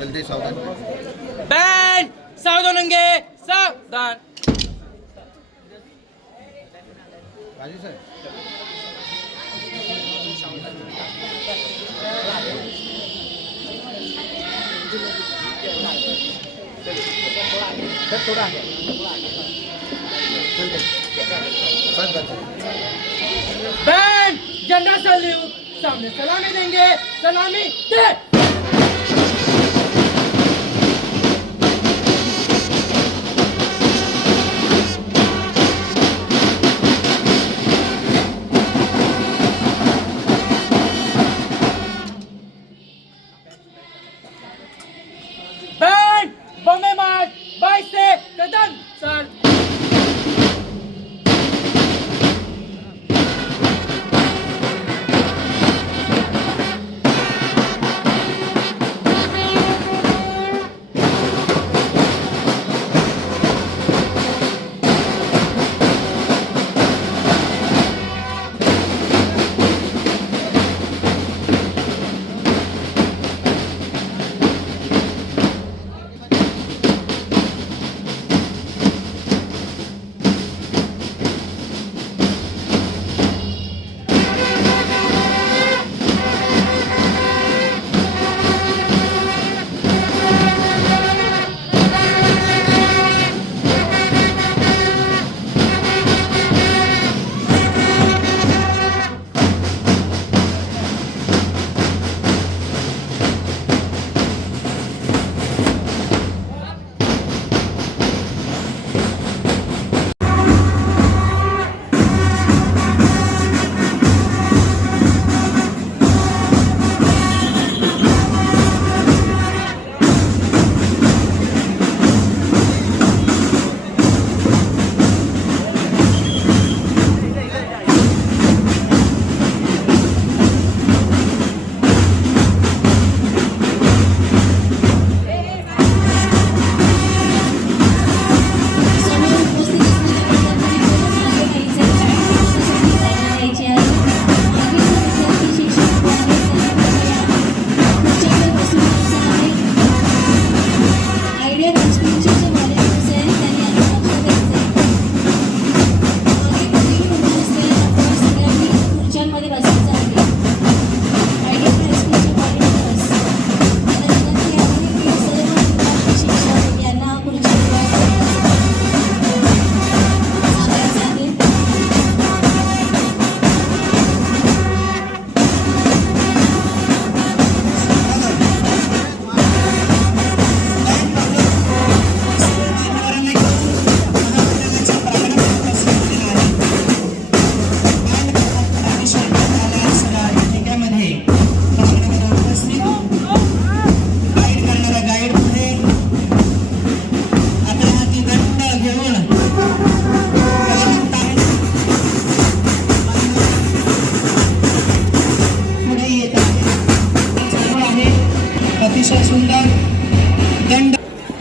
जल्दी सावधान बँड सावधान होंगे सावधान राजू सर थोड़ा बैंड झंडा सैल्यूट सामने सलामी देंगे सलामी दे बैंड बम्बे मार्च 22 से कदम सर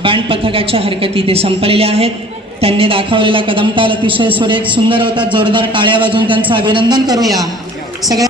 बँड पथकाच्या हरकती इथे संपलेल्या आहेत. त्यांनी दाखवलेला कदमताल अतिशय सुरेख सुंदर होता. जोरदार टाळ्या वाजवून त्यांचं अभिनंदन करूया सगळ्या.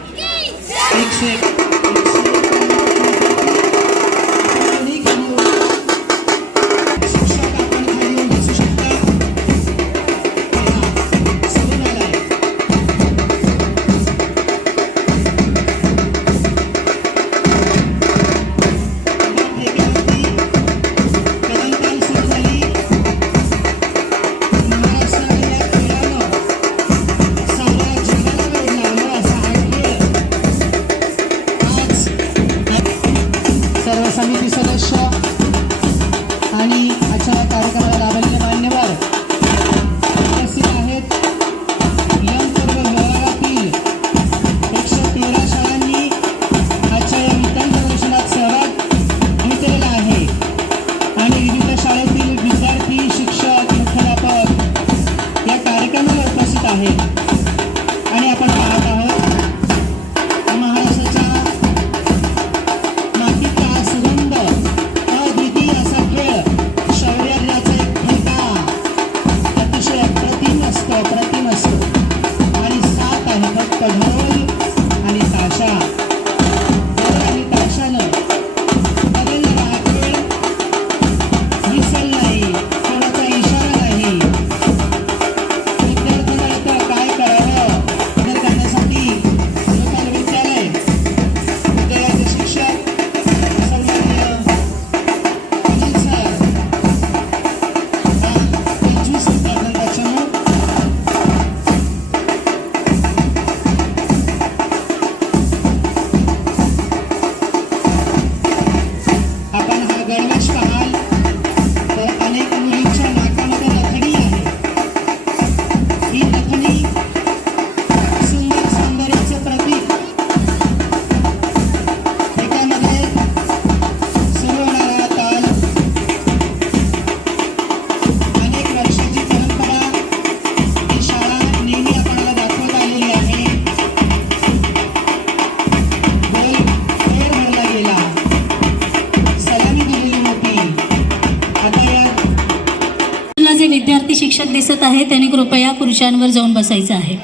दिसत आहे त्यांनी कृपया खुर्च्यांवर जाऊन बसायचं आहे.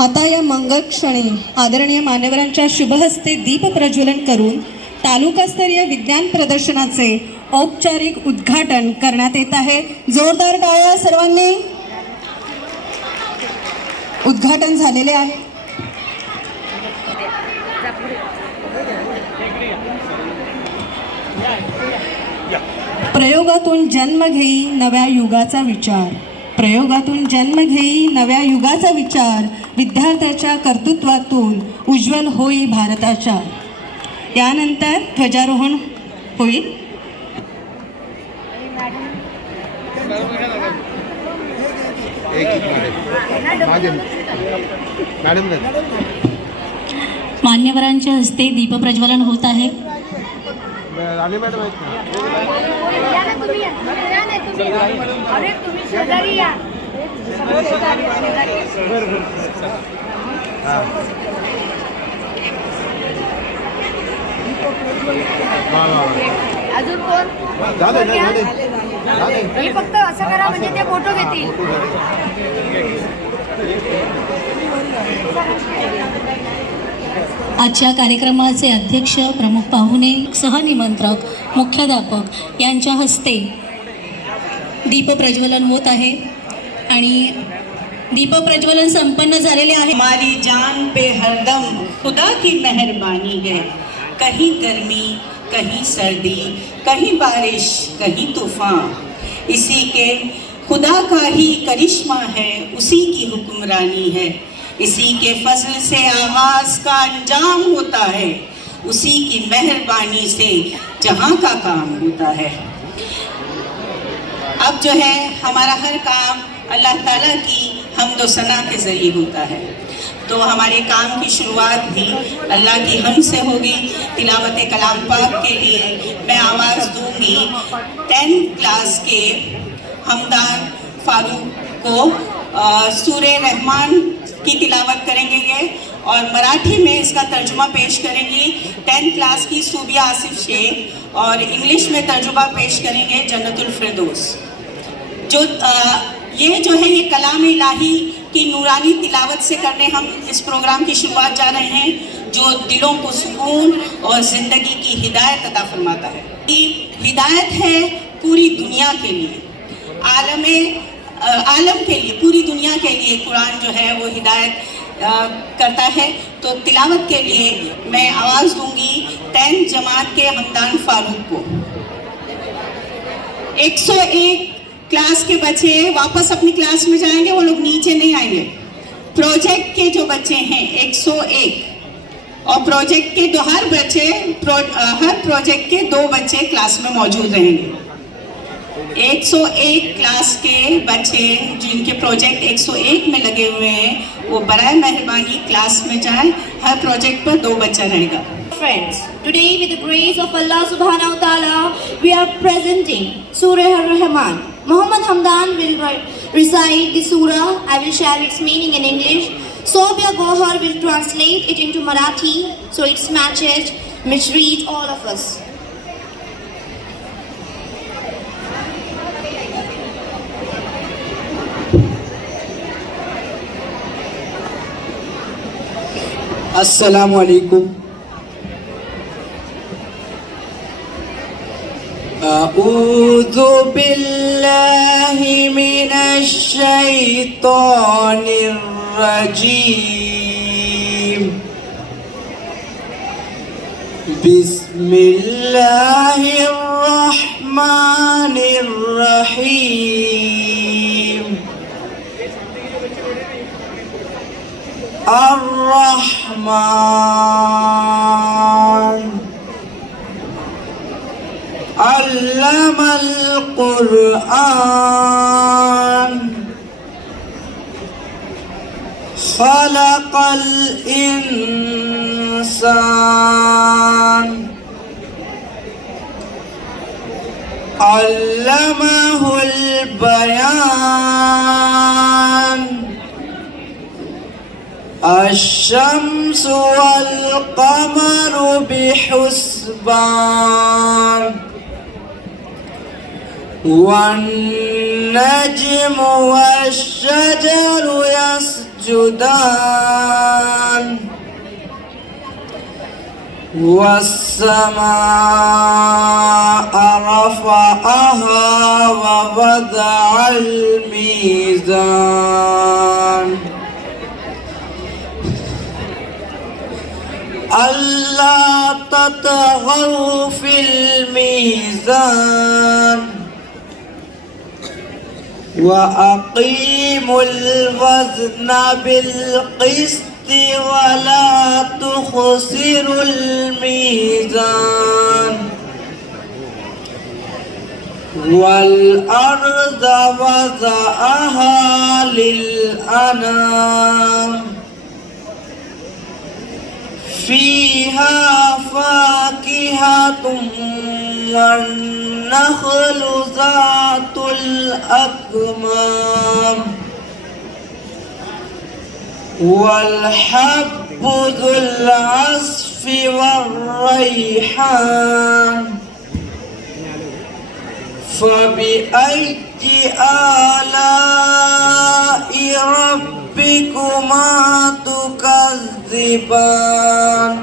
आता या मंगल क्षणी आदरणीय मान्यवरांच्या शुभहस्ते दीप प्रज्वलन करून तालुकास्तरीय विज्ञान प्रदर्शनाचे औपचारिक उद्घाटन करण्यात येत आहे. जोरदार टाळ्या सर्वांनी. उद्घाटन झालेले आहे. प्रयोगातून जन्म घेई नव्या युगाचा विचार. प्रयोगातून जन्म घेई नव्या युगाचा विचार. विद्यार्थ्याच्या कर्तृत्वातून उज्ज्वल होई भारताच्या. यानंतर ध्वजारोहण होईल. मान्यवरांच्या हस्ते दीपप्रज्वलन होत आहे. अजून कोण हे फक्त असं करा म्हणजे ते फोटो घेतील. आजच्या कार्यक्रमाचे अध्यक्ष, प्रमुख पाहुणे, सहनिमंत्रक, मुख्याध्यापक यांच्या हस्ते दीपप्रज्वलन होत आहे आणि दीपप्रज्वलन संपन्न झालेले आहे. हमारी जान पे हरदम खुदा की मेहरबानी है. कहीं गर्मी, कहीं सर्दी, कहीं बारिश, कहीं तूफान, इसी के खुदा का ही करिश्मा है, उसी की हुक्मरानी है. इसी के फजल से आगाज का अंजाम होता है, उसी की मेहरबानी से जहाँ का काम होता है. अब जो है हमारा हर काम अल्लाह ताला की हम्द व सना के ज़रिए होता है. तो हमारे काम की शुरुआत भी अल्लाह की हम से होगी. तिलावत कलाम पाक के लिए मैं आवाज़ दूंगी 10th क्लास के हमदान फारूक को. सूरे रहमान की तिलावत करेंगे ये और मराठी में इसका तर्जुमा पेश करेंगी 10th क्लास की सूबिया आसिफ शेख और इंग्लिश में तर्जुमा पेश करेंगे जन्नतुल फिरदौस. जो ये जो है ये कलाम इलाही की नूरानी तिलावत से करने हम इस प्रोग्राम की शुरुआत जा रहे हैं, जो दिलों को सुकून और ज़िंदगी की हिदायत अता फरमाता है. हिदायत है पूरी दुनिया के लिए, आलम के लिए, पूरी दुनिया के लिए कुरान जो है वो हिदायत करता है. तो तिलावत के लिए मैं आवाज़ दूंगी 10th जमात के हमदान फारूक को. 101 क्लास के बच्चे वापस अपनी क्लास में जाएंगे, वो लोग नीचे नहीं आएंगे. प्रोजेक्ट के जो बच्चे हैं 101 और प्रोजेक्ट के हर प्रोजेक्ट के 2 बच्चे क्लास में मौजूद रहेंगे. 101 क्लास के बच्चे जिनके प्रोजेक्ट 101 में लगे हुए हैं वो बराए मेहरबानी क्लास में जाएं. हर प्रोजेक्ट पर 2 बच्चा रहेगा. Friends, today with the grace of Allah subhanahu wa ta'ala, we are presenting Surah Ar-Rahman. Muhammad Hamdan will recite the surah. I will share its meaning in English. Sobia Gohar will translate it into Marathi, so it's matches which reach all of us. अस्सलामु अलैकुम. अऊज़ु बिल्लाहि मिनश शैतानिर रजीम. बिस्मिल्लाहिर रहमानिर रहीम. अर्रहमान अल्लमल कुरआन खलक़ल इंसान अल्लमहुल बयान الشمس والقمر بحسبان والنجم والشجر يسجدان والسماء رفعها ووضع الميزان ألا تطغوا في الميزان وأقيموا الوزن بالقسط ولا تخسروا الميزان والأرض وضعها للأنام فيها فاكهة والنخل ذات الأكمام والحب ذو العصف والريحان فبأي آلاء ربكما تكذبان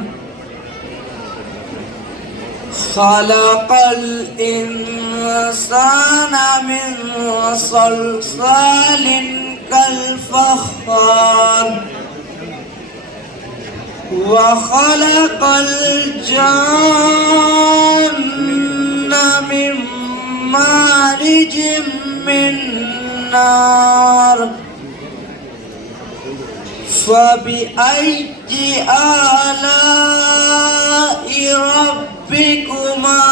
خلق الإنسان من صلصال كالفخار وخلق الجن من مارج من نار فبأي آلاء ربكما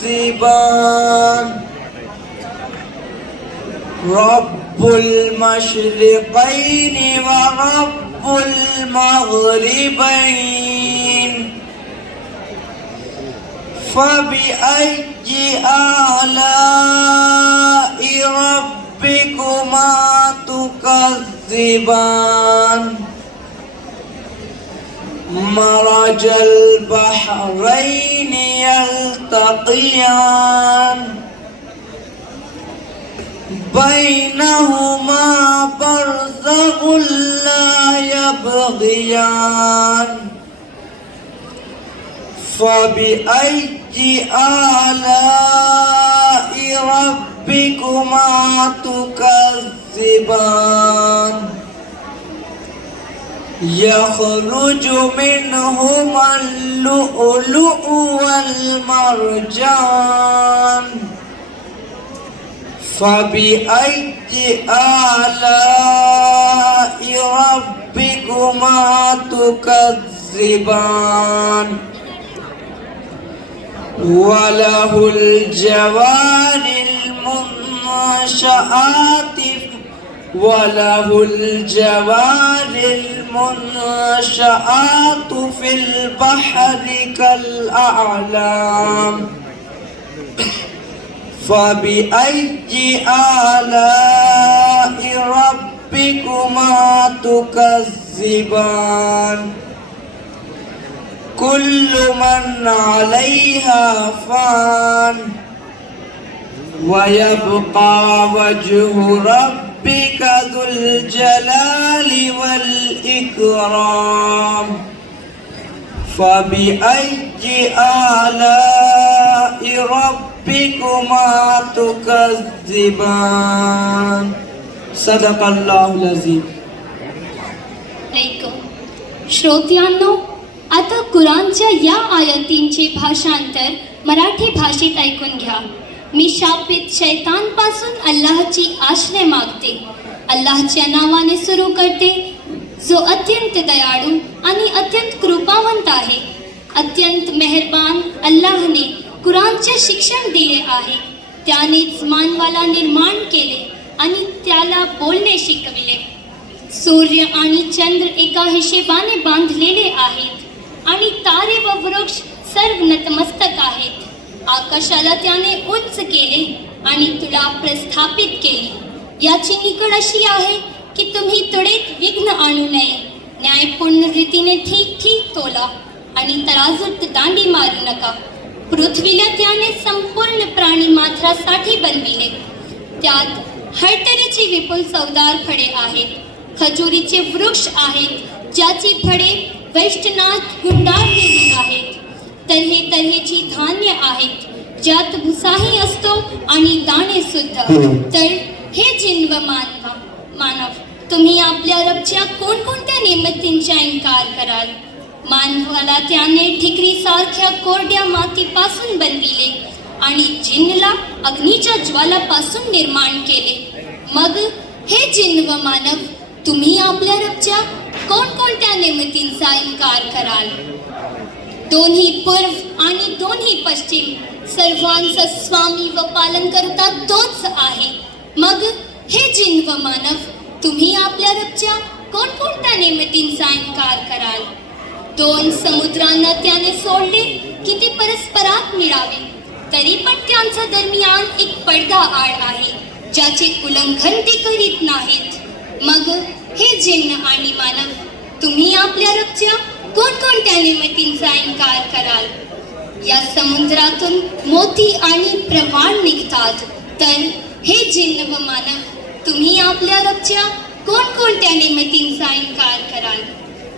تكذبان رب المشرقين ورب المغربين فبأي آلاء ربكما تكذبان مرج البحرين يلتقيان بينهما برزخ لا يبغيان فبأي آلاء ربكما تكذبان يخرج منهما اللؤلؤ والمرجان فبأي آلاء ربكما تكذبان وله الجوار المنشآت في البحر كالأعلام فبأي آلاء ربكما تكذبان كل من عليها فان ويبقى وجه ربك ذو الجلال والإكرام فبأي آلاء ربكما تكذبان صدق الله العظيم. श्रोत्यांनो, आता कुराणच्या या आयतींचे भाषांतर मराठी भाषेत ऐकून घ्या. मी शापित शैतानपासून अल्लाहची आश्रय मागते. अल्लाहच्या नावाने सुरू करते, जो अत्यंत दयाळू आणि अत्यंत कृपावंत आहे. अत्यंत मेहरबान अल्लाहने कुराणचे शिक्षण दिले आहे. त्यानेच मानवाला निर्माण केले आणि त्याला बोलणे शिकविले. सूर्य आणि चंद्र एका हिशेबाने बांधलेले आहेत आणि तारे व वृक्ष सर्व नतमस्तक आहेत. आकाशाला त्याने उंच केले आणि तुला प्रस्थापित केले. याची निकड अशी आहे की तुम्ही तडीत विघ्न आणू नये. न्यायपूर्ण रीतीने ठीक ठीक तोला आणि तराजूत दांडी मारू नका. पृथ्वीला त्याने संपूर्ण प्राणी मात्रासाठी बनविले. त्यात हरतऱ्हेची विपुल चवदार फळे आहेत. खजुरीचे वृक्ष आहेत ज्याची फळे वैष्णनाथ गुंडाळलेली आहेत. तऱ्हेची धान्य आहेत ज्यात भुसाही असतो आणि दाणे सुद्धा. तर हे जिन्व मानव, तुम्ही आपल्या रबच्या कोणकोणत्या नेमतींचा इन्कार कराल? मानवाला त्याने ठिकरीसारख्या कोरड्या मातीपासून बनविले आणि जिन्नला अग्नीच्या ज्वालापासून निर्माण केले. मग हे जिन्व मानव, तुम्ही आपल्या रबच्या कोणकोणत्या नेमतींचा इन्कार कराल? दोन्ही पूर्व आणि दोन्ही पश्चिम सर्वांचा स्वामी व पालन करता तोच आहे. मग हे जिन्व मानव, तुम्ही आपल्या रबच्या कोणकोणत्या नेमतींचा इन्कार कराल? दोन समुद्रांना त्याने सोडले की ते परस्परात मिळावे, तरी पण त्यांच्या दरम्यान एक पडदा आड आहे ज्याचे उल्लंघन ते करीत नाहीत. मग हे जिन्न आणि मानव, तुम्ही आपल्या रबच्या कोणकोणत्या नेमतींचा इन्कार कराल? या समुद्रातून मोती आणि प्रवाळ निघतात. तर हे जिन्न व मानव, तुम्ही आपल्या रबच्या कोणकोणत्या नेमतींचा इन्कार कराल?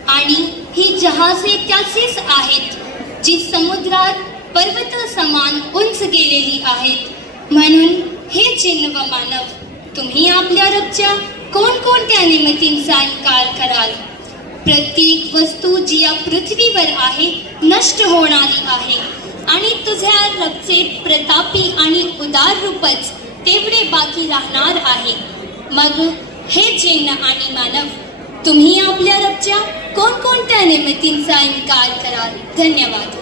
आणि ही जहाजे त्याचीच आहेत जी समुद्रात पर्वत समान उंच गेलेली आहेत. म्हणून हे जिन्न व मानव, तुम्ही आपल्या रबच्या कोणकोणत्या नेमतींचा इन्कार कराल? प्रत्येक वस्तू जी या पृथ्वीवर आहे नष्ट होणारी आहे आणि तुझ्या रबचे प्रतापी आणि उदार रूपच तेवढे बाकी राहणार आहे. मग हे जिन्न आणि मानव, तुम्ही आपल्या रबच्या कोणकोणत्या नेमतींचा इन्कार कराल? धन्यवाद.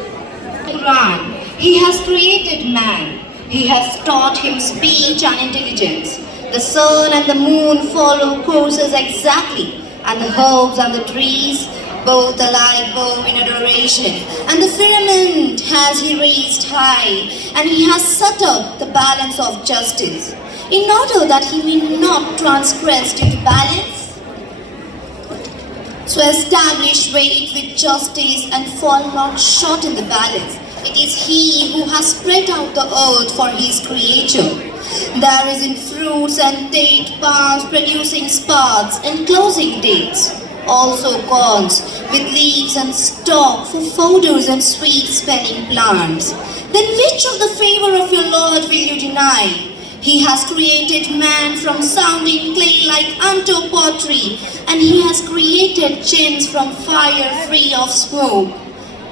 Quran. He has created man. He has taught him speech and intelligence. The sun and the moon follow courses exactly, and the herbs and the trees both alike bow in adoration. And the firmament has he raised high, and he has set up the balance of justice, in order that he may not transgress into balance. So establish weight with justice and fall not short in the balance. It is he who has spread out the earth for his creature. There is in fruits and date palms producing sparks, enclosing dates, also corns with leaves and stalk for fodders and sweet smelling plants. Then which of the favor of your Lord will you deny? He has created man from sounding clay like unto pottery, and he has created jinns from fire free of smoke.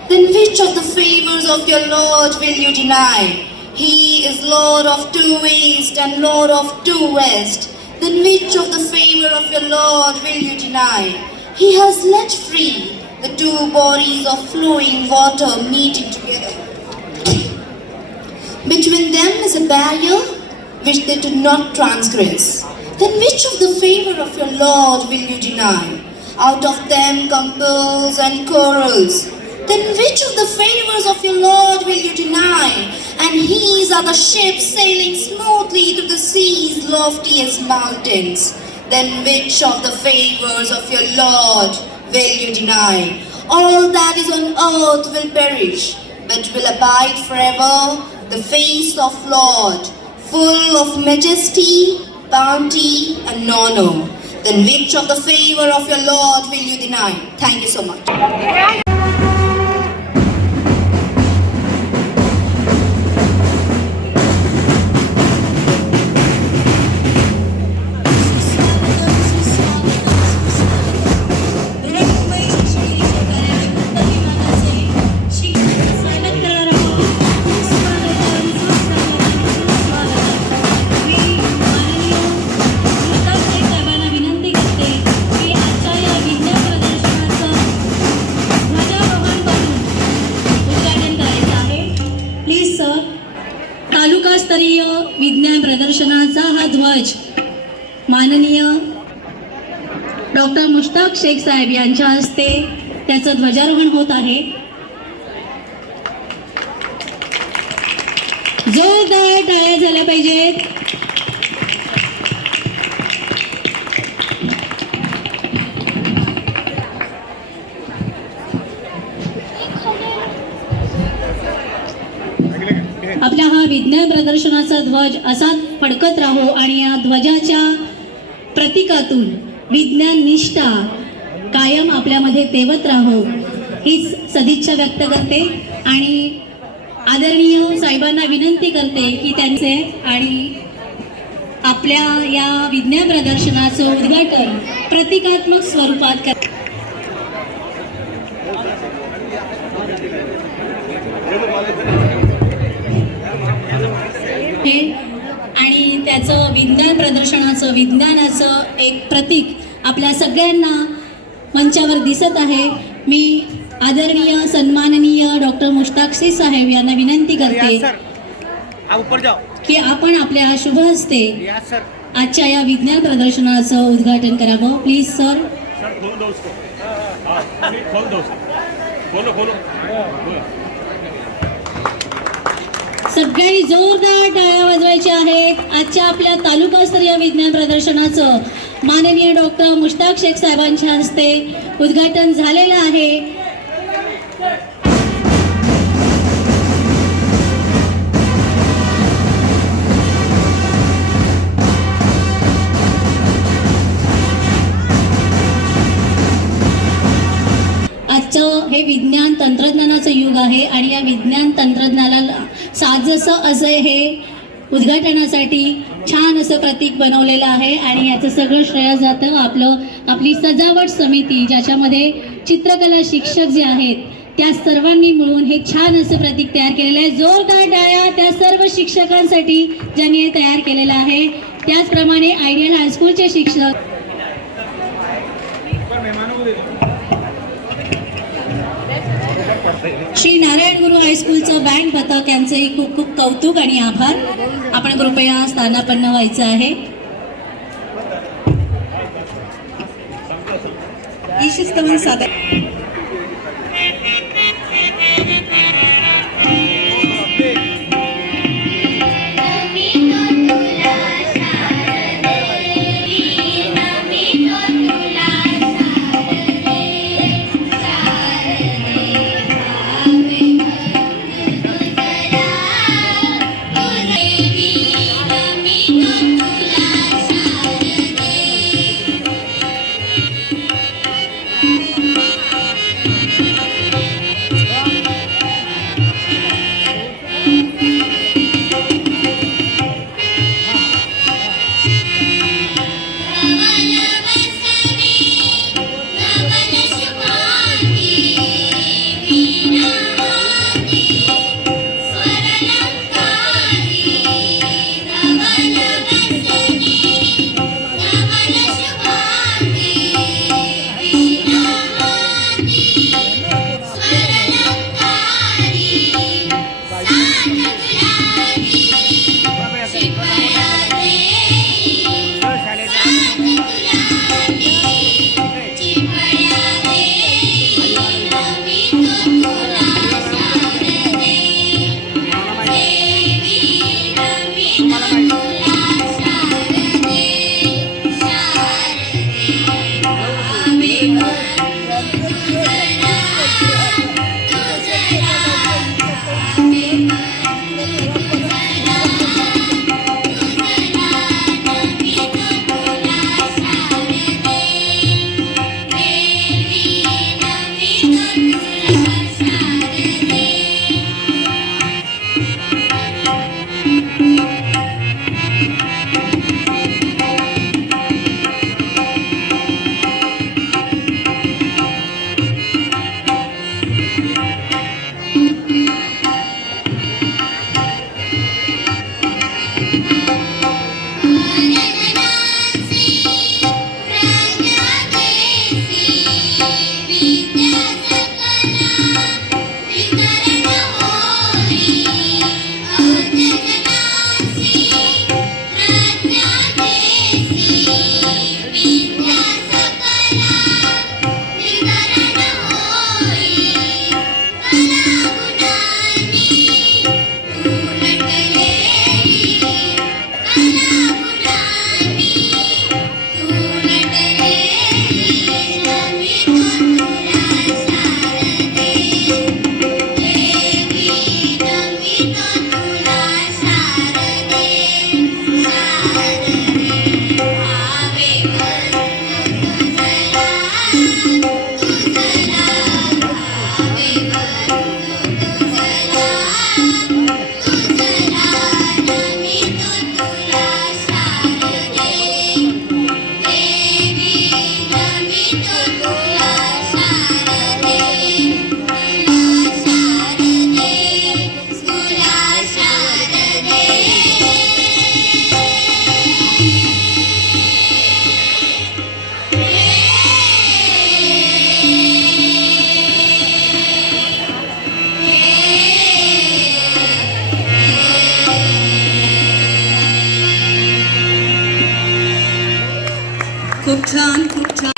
Then which of the favors of your Lord will you deny? He is Lord of two east and Lord of two west. Then which of the favor of your Lord will you deny? He has let free the two bodies of flowing water meeting together. Between them is a barrier which they do not transgress. Then which of the favor of your Lord will you deny? Out of them come pearls and corals. Then which of the favors of your Lord will you deny? And his are the ships sailing smoothly through the sea's loftiest mountains. Then which of the favors of your Lord will you deny? All that is on earth will perish, but will abide forever the face of Lord, full of majesty, bounty, and honor. Then which of the favor of your Lord will you deny? Thank you so much. तालुकास्तरीय विज्ञान प्रदर्शनाचा हा ध्वज माननीय doctor Mushtaq Shaikh साहेब यांच्या हस्ते त्याचं ध्वजारोहण होत आहे. जोरदार टाळ्या झाल्या पाहिजेत. प्रदर्शनाचा ध्वज असाच फडकत राहो आणि या ध्वजाच्या प्रतीकातून विज्ञान निष्ठा कायम आपल्यामध्ये तेवत राहो हीच सदिच्छा व्यक्त करते आणि आदरणीय साहेबांना विनंती करते की त्यांचे आणि आपल्या या विज्ञान प्रदर्शनाचं उद्घाटन प्रतिकात्मक स्वरूपात कर आणि त्याचं विज्ञान प्रदर्शनाचं विज्ञानाचं एक प्रतीक आपल्या सगळ्यांना मंचावर दिसत आहे. मी आदरणीय सन्माननीय डॉक्टर मुश्ताकसी साहेब यांना विनंती करते की आपण आपल्या शुभ हस्ते आजच्या या विज्ञान प्रदर्शनाचं उद्घाटन करावं. Please sir. सगळ्यांनी जोरदार टाळ्या वाजवायच्या आहेत. आजच्या आपल्या तालुकास्तरीय विज्ञान प्रदर्शनाचं माननीय डॉक्टर मुश्ताक शेख साहेबांच्या हस्ते उद्घाटन झालेलं आहे. आजचं हे विज्ञान तंत्रज्ञानाचं युग आहे आणि या विज्ञान तंत्रज्ञानाला साजसं असं हे उद्घाटनासाठी छान असं प्रतीक बनवलेलं आहे आणि याचं सगळं श्रेय जातं आपली सजावट समिती ज्याच्यामध्ये चित्रकला शिक्षक जे आहेत त्या सर्वांनी मिळून हे छान असं प्रतीक तयार केलेलं आहे. जोरदार टाळ्या त्या सर्व शिक्षकांसाठी ज्यांनी हे तयार केलेलं आहे. त्याचप्रमाणे आयडियल हायस्कूलचे शिक्षक श्री नारायण गुरु हायस्कूलचं बँड पथक यांचेही खूप खूप कौतुक आणि आभार. आपण कृपया स्थानापन्न व्हायचं आहे. ही शिस्तवन सादर खूप छान खूप छान.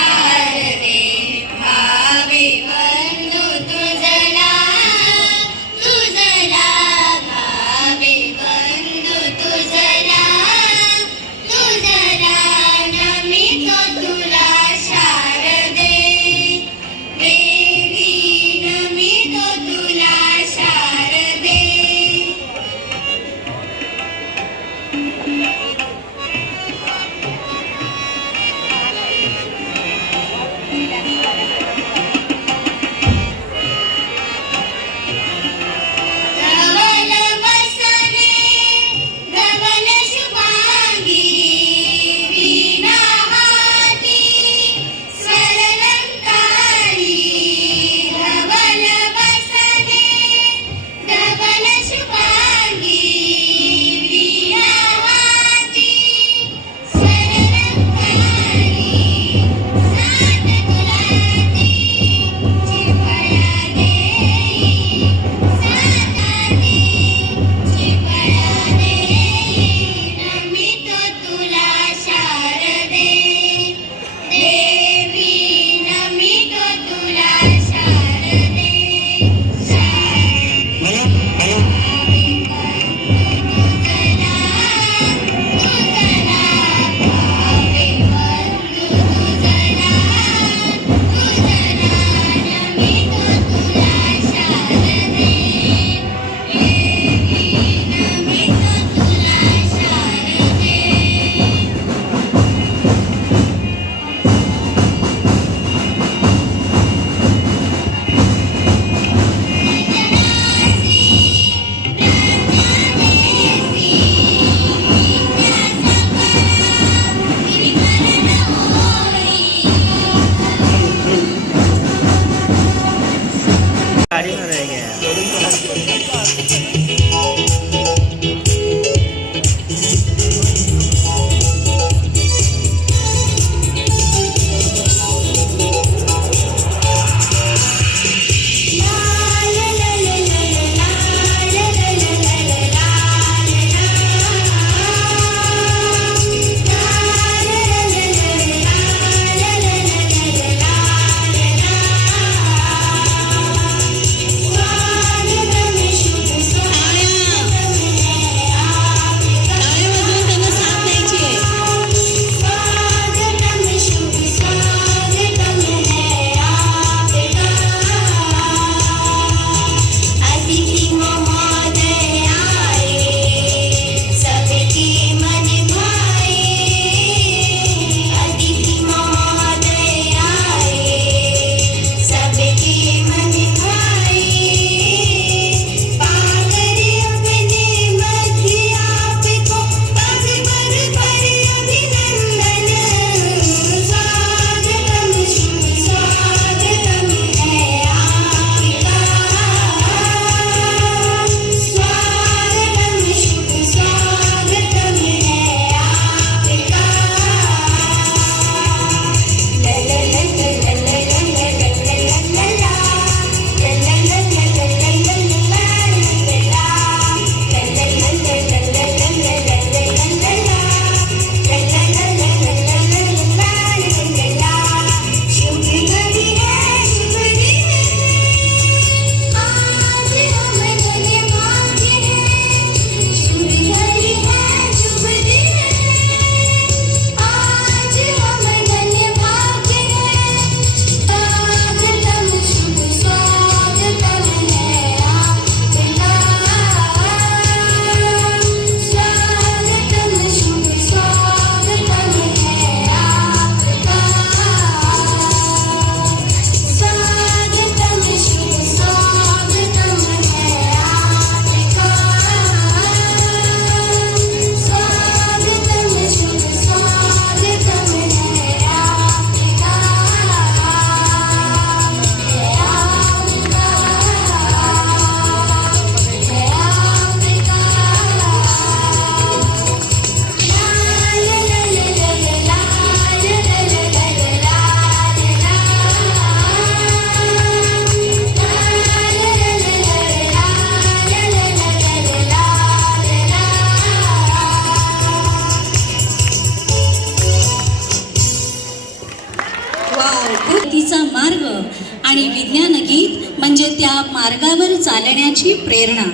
वाटचालीचा मार्ग आणि विज्ञान गीत म्हणजे त्या मार्गावर चालण्याची प्रेरणा.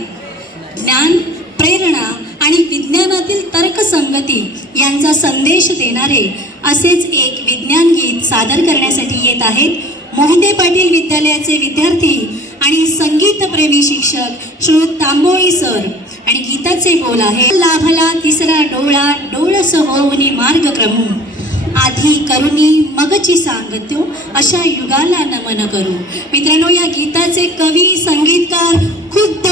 ज्ञान, प्रेरणा आणि विज्ञानातील तर्कसंगती यांचा संदेश देणारे असेच एक विज्ञान गीत सादर करण्यासाठी येत आहेत मोहिते पाटील विद्यालयाचे विद्यार्थी आणि संगीतप्रेमी शिक्षक श्री तांबोळी सर. आणि गीताचे बोल आहे, लाभला तिसरा डोळा डोळस होऊनी मार्गक्रमू, आधी करुणी मगची सांगत्यो, अशा युगाला नमन करू. मित्रांनो, या गीताचे कवी संगीतकार खुद्द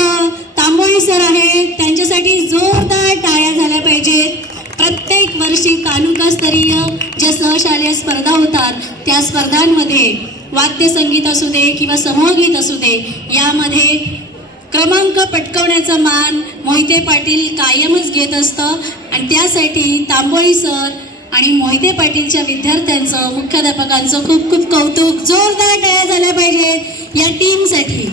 तांबोळी सर आहेत. त्यांच्यासाठी जोरदार टाळ्या झाल्या पाहिजेत. प्रत्येक वर्षी तालुकास्तरीय ज्या सहशालेय स्पर्धा होतात त्या स्पर्धांमध्ये वाद्यसंगीत असू दे किंवा समूहगीत असू दे, यामध्ये क्रमांक पटकवण्याचा मान मोहिते पाटील कायमच घेत असतं. आणि त्यासाठी तांबोळी सर आणि मोहिते पाटीलच्या विद्यार्थ्यांचं, मुख्याध्यापकांचं खूप खूप कौतुक. जोरदार टाळ्या झाल्या पाहिजेत या टीमसाठी.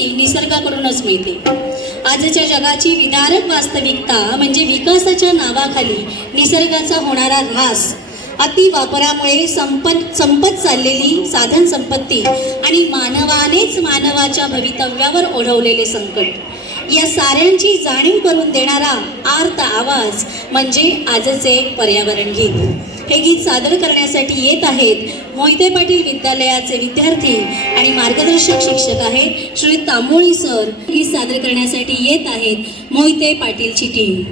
संपत्ती निसर्गाकडूनच मिळते. आजच्या जगाची विदारक वास्तविकता म्हणजे विकासाच्या नावाखाली निसर्गाचा होणारा ऱ्हास, अतिवापरामुळे संपत चाललेली साधन संपत्ती आणि मानवानेच मानवाच्या भवितव्यावर ओढवलेले संकट, या साऱ्यांची जाणीव करून देणारा आर्त आवाज म्हणजे आजचे पर्यावरण गीत. हे गीत सादर करण्यासाठी येत आहेत मोहिते पाटील विद्यालयाचे विद्यार्थी आणि मार्गदर्शक शिक्षक आहेत श्री तांबोळी सर. गीत सादर करण्यासाठी येत आहेत मोहिते पाटीलची टीम.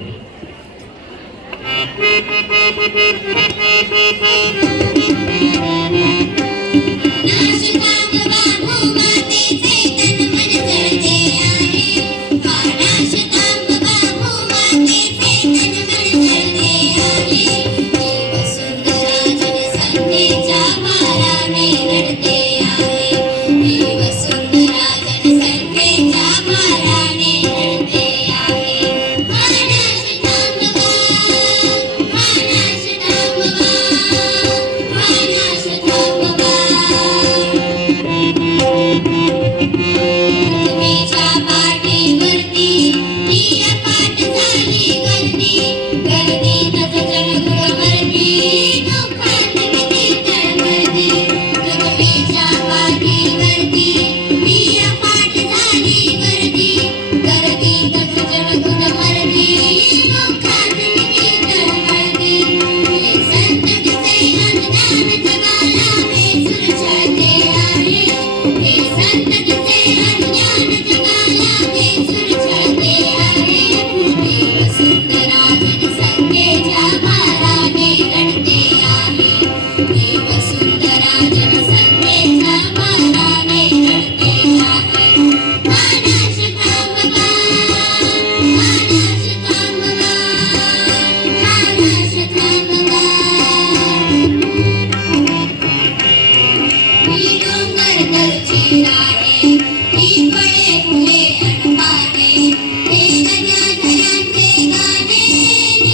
फुले अनपाने हे गजा धयांचे गाणे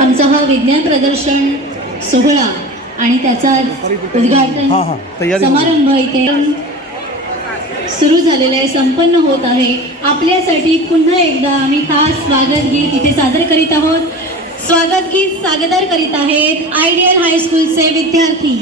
आमचा हा विज्ञान प्रदर्शन सोहळा आणि त्याचा उद्घाटन समारंभ इथे सुरू झालेला आहे, संपन्न होत आहे. आपल्यासाठी पुन्हा एकदा आम्ही खास स्वागत गीत इथे सादर करीत आहोत. स्वागत गीत सादर करीत आहेत आयडियल हायस्कूलचे विद्यार्थी.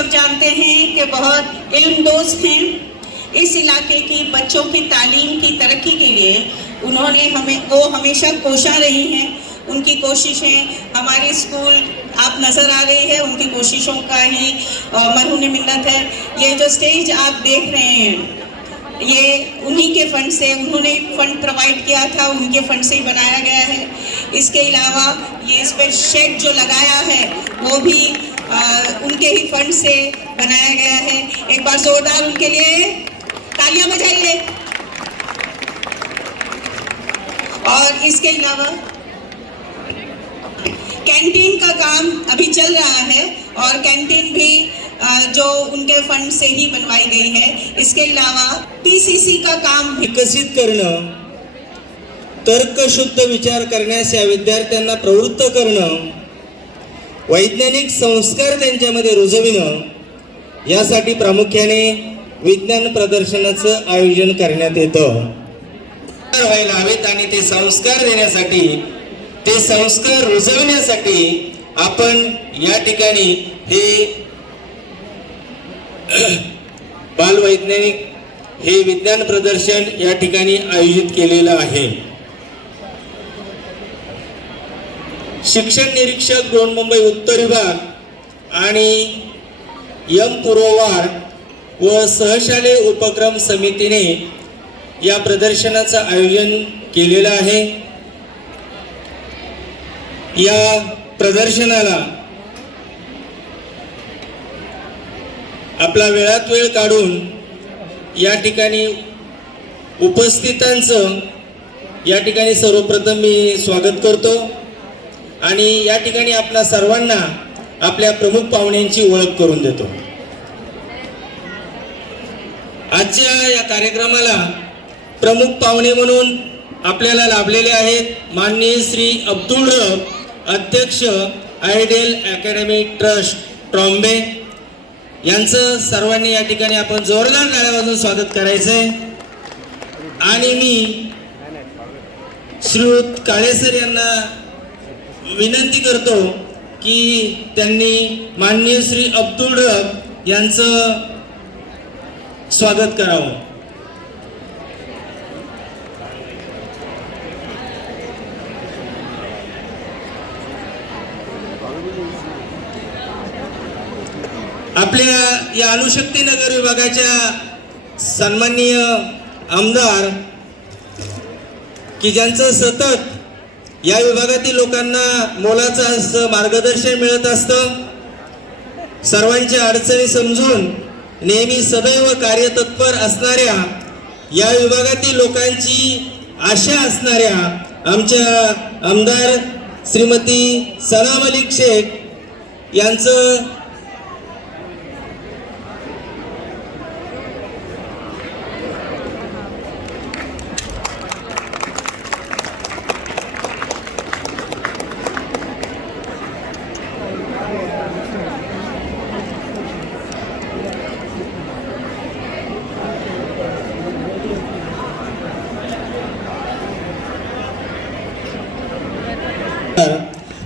सब जानते हैं कि बहुत इल्मदोज़ हैं। इस इलाके की बच्चों की तालीम की तरक्की के लिए वो हमेशा कोशा रही हैं। उनकी कोशिशें हमारे स्कूल आप नज़र आ रही है, उनकी कोशिशों का ही मरहून मिन्नत है। ये जो स्टेज आप देख रहे हैं ये उन्हीं के फंड से, उन्होंने फंड प्रोवाइड किया था, उनके फंड से ही बनाया गया है। इसके अलावा ये इस पर शेड जो लगाया है वो भी उनके ही फंड से बनाया गया है। एक बार जोरदार उनके लिए तालियां बजाइए। और इसके अलावा कैंटीन का काम अभी चल रहा है और कैंटीन भी जो उनके फंड से ही बनवाई गई है। इसके अलावा पीसीसी का काम विकसित करणं, तर्कशुद्ध विचार करण्यास या विद्यार्थ्यांना प्रवृत्त करणं, वैज्ञानिक संस्कार त्यांच्यामध्ये रुजविणं यासाठी प्रामुख्याने विज्ञान प्रदर्शनाचं आयोजन करण्यात येतं। व्हायला हवेत आणि ते संस्कार देण्यासाठी, ते संस्कार रुजवण्यासाठी आपण या ठिकाणी हे बालवैज्ञानिक हे विज्ञान प्रदर्शन या ठिकाणी आयोजित केलेलं आहे। शिक्षण निरीक्षक बृहन्मुंबई उत्तर विभाग आणि एम पुरोवार व सहशालेय उपक्रम समितीने या प्रदर्शनाचं आयोजन केलेलं आहे। या प्रदर्शनाला आपला वेळात वेळ काढून या ठिकाणी उपस्थितांचं या ठिकाणी सर्वप्रथम मी स्वागत करतो आणि या ठिकाणी आपल्या सर्वांना आपल्या प्रमुख पाहुण्यांची ओळख करून देतो। आजच्या या कार्यक्रमाला प्रमुख पाहुणे म्हणून आपल्याला लाभलेले आहेत माननीय श्री अब्दुल रब, अध्यक्ष आयडियल अकॅडमी ट्रस्ट ट्रॉम्बे यांचं सर्वांनी या ठिकाणी आपण जोरदार टाळ्या वाजवून स्वागत करायचंय। आणि मी श्रीयुत काळेसर यांना विनंती करतो की त्यांनी माननीय श्री अब्दुल रब यांचं स्वागत करावं। आपल्या या अणुशक्ती नगर विभागाच्या सन्माननीय आमदार की ज्यांचं सतत या विभागातील लोकांना मोलाचं असं मार्गदर्शन मिळत असतं, सर्वांच्या अडचणी समजून नेहमी सदैव कार्यतत्पर असणाऱ्या, या विभागातील लोकांची आशा असणाऱ्या आमच्या आमदार श्रीमती सना मलिक शेख यांचं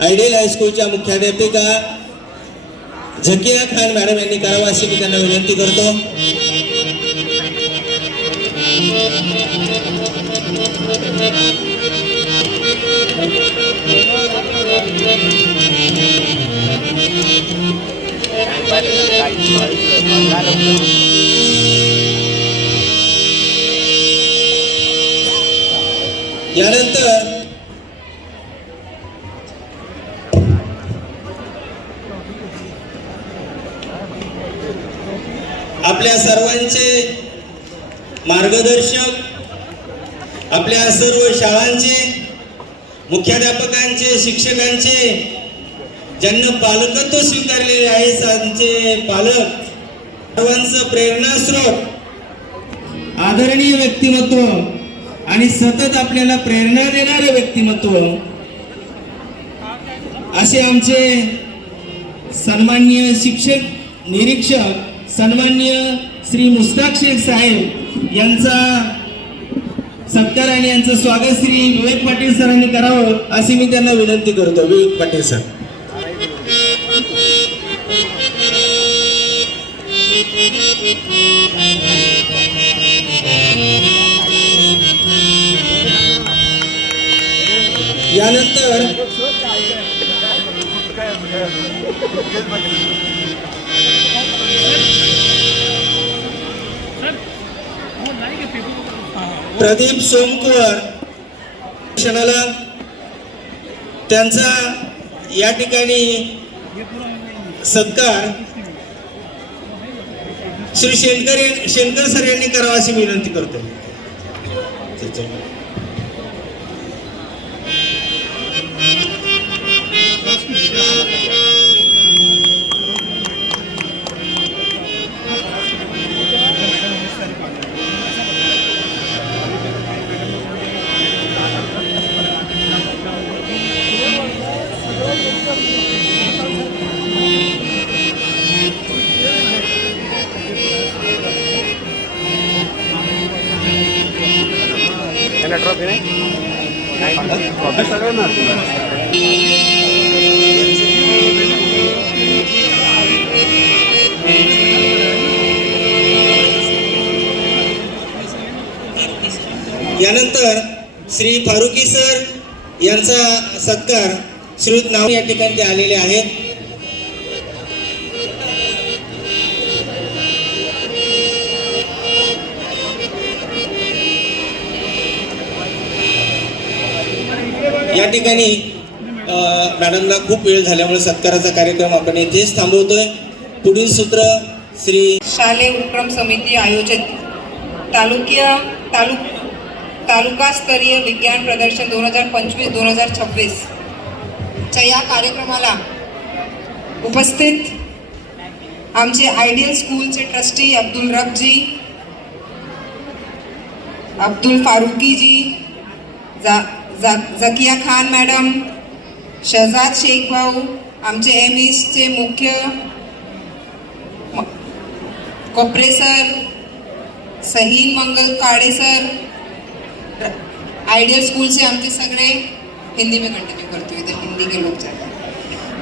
आयडियल हायस्कूलच्या मुख्याध्यापिका झकिया खान मॅडम यांनी करावं अशी मी त्यांना विनंती करतो। यानंतर आपल्या सर्वांचे मार्गदर्शक, आपल्या सर्व शाळांचे मुख्याध्यापकांचे, शिक्षकांचे, ज्यांना पालकत्व स्वीकारलेले आहे आमचे पालक, सर्वांचं प्रेरणास्रोत, आदरणीय व्यक्तिमत्व आणि सतत आपल्याला प्रेरणा देणारे व्यक्तिमत्व असे आमचे सन्माननीय शिक्षक निरीक्षक सन्माननीय श्री मुस्ताक शेख साहेब यांचा सत्कार आणि यांचं स्वागत श्री विवेक पाटील सरांनी करावं अशी मी त्यांना विनंती करतो। विवेक पाटील सर। प्रदीप सोमकुवर क्षणाला त्यांचा या ठिकाणी सत्कार श्री शेणकर सर यांनी करावा अशी विनंती करतो. यानंतर श्री फारुकी सर यांचा सत्कार श्रीयुत नाव या ठिकाणी ते आलेले आहेत. या ठिकाणी मॅडमला खूप वेळ झाल्यामुळे सत्काराचा कार्यक्रम आपण येथेच थांबवतोय. पुढील सूत्र श्री शालेय उपक्रम समिती आयोजित तालुका स्तरीय विज्ञान प्रदर्शन 2025-2026 च्या या कार्यक्रमाला उपस्थित आमचे आयडियल स्कूलचे ट्रस्टी अब्दुल रबजी, अब्दुल फारुकीजी, जकिया खान मॅडम, शहजाद शेख भाऊ, आमचे एमईसचे मुख्य कोपरे सर, सहीन मंगल काड़े सर, आइडियल स्कूल से आमचे सगळे हिंदी में कंटिन्यू करते हुए, इधर हिंदी के लोग ज़्यादा,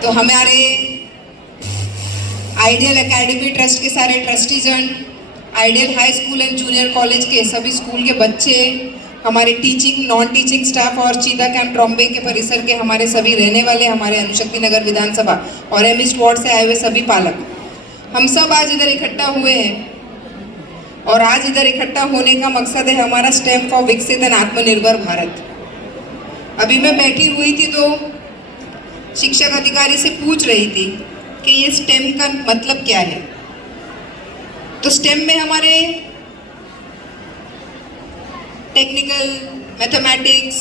तो हमारे आइडियल एकेडमी ट्रस्ट के सारे ट्रस्टीजन, आइडियल हाई स्कूल एंड जूनियर कॉलेज के सभी स्कूल के बच्चे, हमारे टीचिंग नॉन टीचिंग स्टाफ और चीता कैंप ट्रॉम्बे के परिसर के हमारे सभी रहने वाले, हमारे अनुशक्ति नगर विधानसभा और एमईस्ट वार्ड से आए हुए सभी पालक, हम सब आज इधर इकट्ठा हुए हैं। और आज इधर इकट्ठा होने का मकसद है हमारा स्टेम फॉर विकसित एंड आत्मनिर्भर भारत। अभी मैं बैठी हुई थी तो शिक्षक अधिकारी से पूछ रही थी कि ये स्टेम का मतलब क्या है। तो स्टेम में हमारे टेक्निकल, मैथमेटिक्स,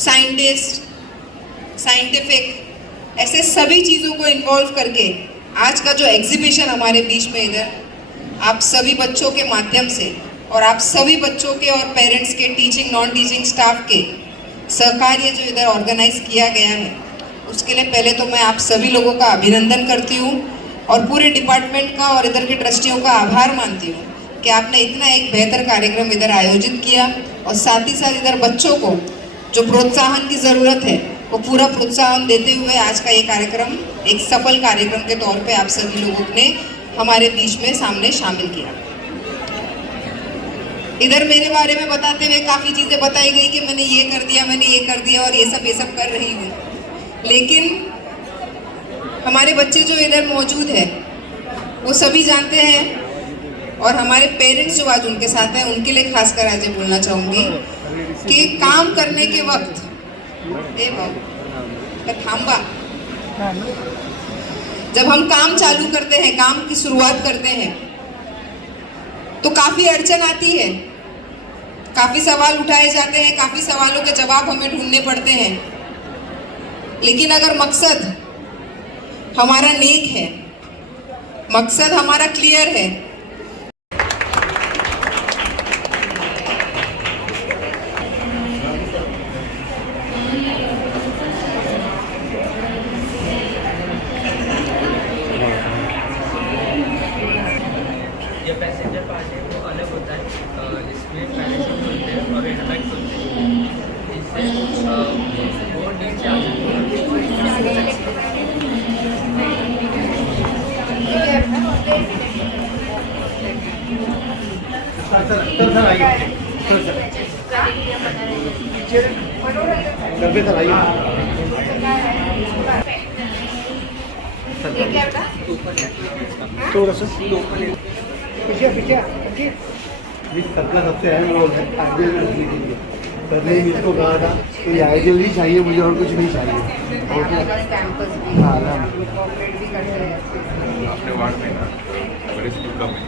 साइंटिस्ट, साइंटिफिक, ऐसे सभी चीज़ों को इन्वॉल्व करके आज का जो एग्जीबिशन हमारे बीच में इधर आप सभी बच्चों के माध्यम से और आप सभी बच्चों के और पेरेंट्स के टीचिंग नॉन टीचिंग स्टाफ के सहकार्य जो इधर ऑर्गेनाइज किया गया है, उसके लिए पहले तो मैं आप सभी लोगों का अभिनंदन करती हूँ और पूरे डिपार्टमेंट का और इधर के ट्रस्टियों का आभार मानती हूँ कि आपने इतना एक बेहतर कार्यक्रम इधर आयोजित किया और साथ ही साथ इधर बच्चों को जो प्रोत्साहन की ज़रूरत है वो पूरा प्रोत्साहन देते हुए आज का ये कार्यक्रम एक सफल कार्यक्रम के तौर पे आप सभी लोगों ने हमारे बीच में सामने शामिल किया। इधर मेरे बारे में बताते हुए काफ़ी चीज़ें बताई गई कि मैंने ये कर दिया, मैंने ये कर दिया और ये सब कर रही हूँ, लेकिन हमारे बच्चे जो इधर मौजूद है वो सभी जानते हैं और हमारे पेरेंट्स जो आज उनके साथ हैं उनके लिए खासकर आज ये बोलना चाहूँगी कि काम करने के वक्त थांबा, जब हम काम चालू करते हैं, काम की शुरुआत करते हैं तो काफ़ी अड़चन आती है, काफ़ी सवाल उठाए जाते हैं, काफ़ी सवालों के जवाब हमें ढूंढने पड़ते हैं, लेकिन अगर मकसद हमारा नेक है, मकसद हमारा क्लियर है, पैसेंजर पार्ट है वो अलग होता है, इसमें पैराशूट खुलते हैं और हेडलाइट खुलते हैं, इससे वो नीचे आ सपना सबसे अहम रोल है आइडियल लड़की के लिए। पहले ही इसको कहा था कि आइडियल ही चाहिए मुझे और कुछ नहीं चाहिए। और हाँ अपने वार्ड में ना बड़े स्कूल कम है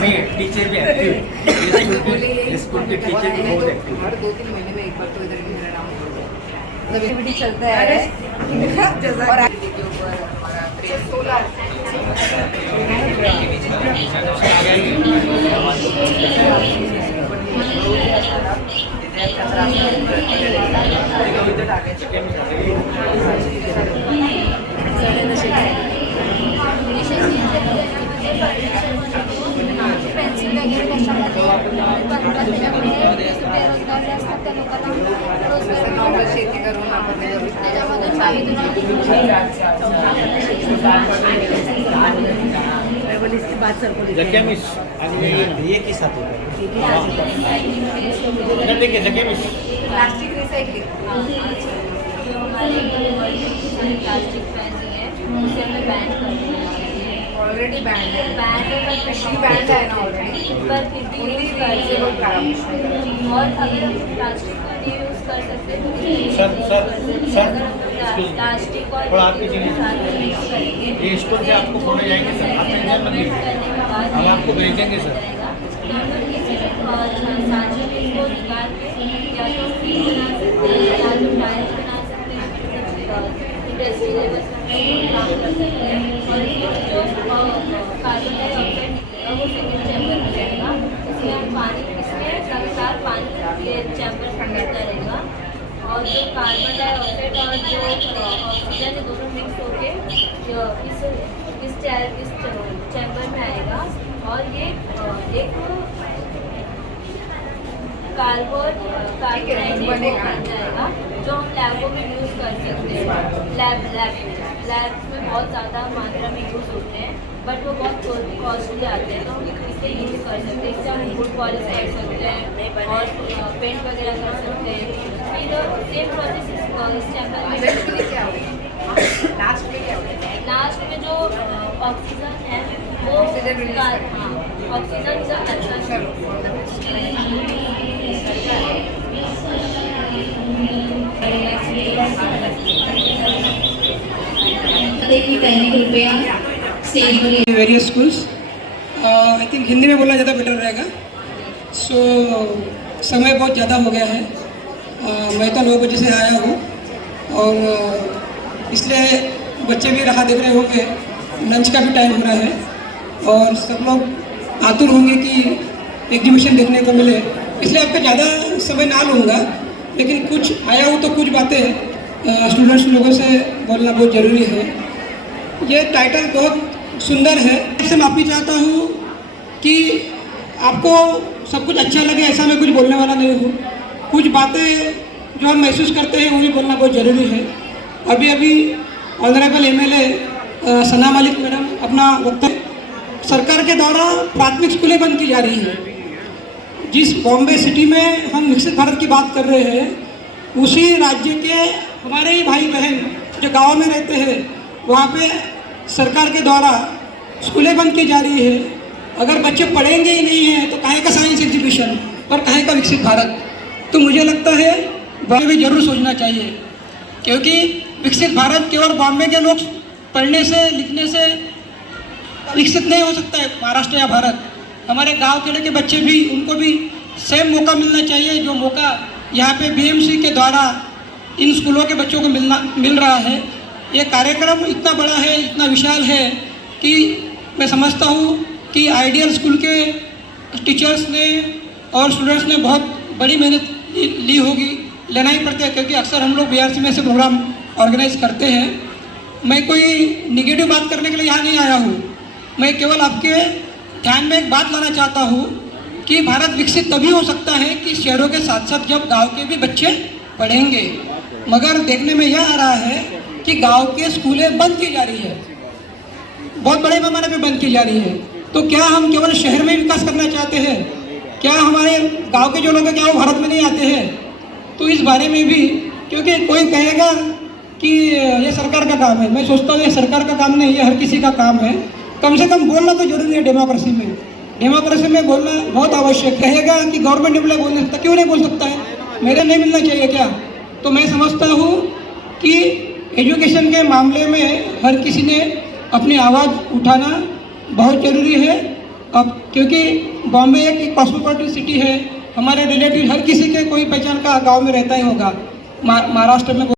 नहीं टीचर भी एक्टिव, स्कूल के टीचर भी बहुत एक्टिव। हर 2-3 महीने में एक बार तो इधर भी मेरा नाम होता है। एक्टिविटी चलता है और एक्टिविटी के ऊपर हमारा पेन्सिल वगैरे कशामध्ये बेरोजगार जे असतात त्या लोकांना रोजगार शेती करून आपण त्याच्यामधून प्लास्टिक रिसाइकलिंग प्लास्टिक पैन है उसे हमें बैन करना है। ऑलरेडी बैंड है, बैंड है ना ऑलरेडी, पर फिर भी यूज कर सकते और अगर हम प्लास्टिक को नहीं यूज़ कर सकते तो अगर हम प्लास्टिक और साथ में मिक्स करेंगे ये स्कूल से आपको फोन जाएंगे सर, आप टेंशन मत लीजिए, हम आपको भेजेंगे सर। सांचे में इसको निकाल के या तो फ्री बना सकते हैं या तो टायर्स बना सकते हैं, इंडस्ट्री लेवल काम कर सकते हैं। और जो कार्बन डाइऑक्साइड निकलेगा वो सेकेंड चैम्बर में जाएगा, इसमें हम पानी इसमें लगातार पानी चैम्बर ठंडा रहेगा और जो कार्बन डाइऑक्साइड और जो ऑक्सीजन है दोनों मिक्स होकर इस चैम्बर में आएगा और ये एक कार्बोनाइजेशन बन जाएगा जो हम लैबों में यूज़ कर सकते हैं। लैब में बहुत ज़्यादा मात्रा में यूज़ होते हैं बट वो बहुत कॉस्टली आते हैं, तो हम इसे यूज़ कर सकते हैं। इससे हम वुड पॉलिश कर सकते हैं और पेंट वगैरह कर सकते हैं। फिर सेम प्रोसेस इस चैम्बर में क्या होगा, लास्ट में क्या होगा, लास्ट में जो ऑक्सीजन है वो ऑक्सीजन का अच्छा की तैयारी कृपया stage per various schools I think Hindi में बोलना ज़्यादा बेटर रहेगा। सो समय बहुत ज़्यादा हो गया है, मैं तो 9 बजे से आया हूँ और इसलिए बच्चे भी राह देख रहे होंगे, लंच का भी टाइम हो रहा है और सब लोग आतुर होंगे कि एग्जीबिशन देखने को मिले, इसलिए आपका ज़्यादा समय ना लूँगा। लेकिन कुछ आया हूँ तो कुछ बातें स्टूडेंट्स लोगों से बोलना बहुत ज़रूरी है। ये टाइटल बहुत सुंदर है, इससे माफ़ी चाहता हूँ कि आपको सब कुछ अच्छा लगे ऐसा मैं कुछ बोलने वाला नहीं हूँ। कुछ बातें जो हम महसूस करते हैं वो भी बोलना बहुत ज़रूरी है। अभी ऑनरेबल MLA सना मलिक मैडम अपना वक्तव्य, सरकार के द्वारा प्राथमिक स्कूलें बंद की जा रही हैं। जिस बॉम्बे सिटी में हम विकसित भारत की बात कर रहे हैं, उसी राज्य के हमारे ही भाई बहन जो गाँव में रहते हैं वहाँ पे सरकार के द्वारा स्कूलें बंद की जा रही है। अगर बच्चे पढ़ेंगे ही नहीं हैं तो काहे का साइंस एग्जीबिशन और काहे का विकसित भारत। तो मुझे लगता है बॉम्बे भी जरूर सोचना चाहिए, क्योंकि विकसित भारत केवल बॉम्बे के लोग पढ़ने से लिखने से विकसित नहीं हो सकता है। महाराष्ट्र या भारत, हमारे गांव के के बच्चे भी, उनको भी सेम मौका मिलना चाहिए जो मौका यहाँ पे BMC के द्वारा इन स्कूलों के बच्चों को मिल रहा है। ये कार्यक्रम इतना बड़ा है, इतना विशाल है कि मैं समझता हूँ कि आइडियल स्कूल के टीचर्स ने और स्टूडेंट्स ने बहुत बड़ी मेहनत ली होगी, लेना ही पड़ता है, क्योंकि अक्सर हम लोग BRC में से प्रोग्राम ऑर्गेनाइज करते हैं। मैं कोई निगेटिव बात करने के लिए यहाँ नहीं आया हूँ, मैं केवल आपके ध्यान में एक बात लाना चाहता हूँ कि भारत विकसित तभी हो सकता है कि शहरों के साथ साथ जब गांव के भी बच्चे पढ़ेंगे। मगर देखने में यह आ रहा है कि गांव के स्कूलें बंद की जा रही है, बहुत बड़े पैमाने पे बंद की जा रही है। तो क्या हम केवल शहर में विकास करना चाहते हैं? क्या हमारे गांव के जो लोग हैं क्या वो भारत में नहीं आते हैं? तो इस बारे में भी क्योंकि कोई कहेगा कि ये सरकार का काम है, मैं सोचता हूँ ये सरकार का काम नहीं, ये हर किसी का काम है। कम से कम बोलना तो जरूरी है डेमोक्रेसी में। डेमोक्रेसी में बोलना बहुत आवश्यक। कहेगा कि गवर्नमेंट एम्प्लॉय बोल नहीं सकता, क्यों नहीं बोल सकता है? मेरे नहीं मिलना चाहिए क्या? तो मैं समझता हूँ कि एजुकेशन के मामले में हर किसी ने अपनी आवाज़ उठाना बहुत ज़रूरी है। अब क्योंकि बॉम्बे एक कॉस्मोपॉलिटन सिटी है, हमारे रिलेटिव हर किसी के कोई पहचान का गांव में रहता ही होगा। महाराष्ट्र में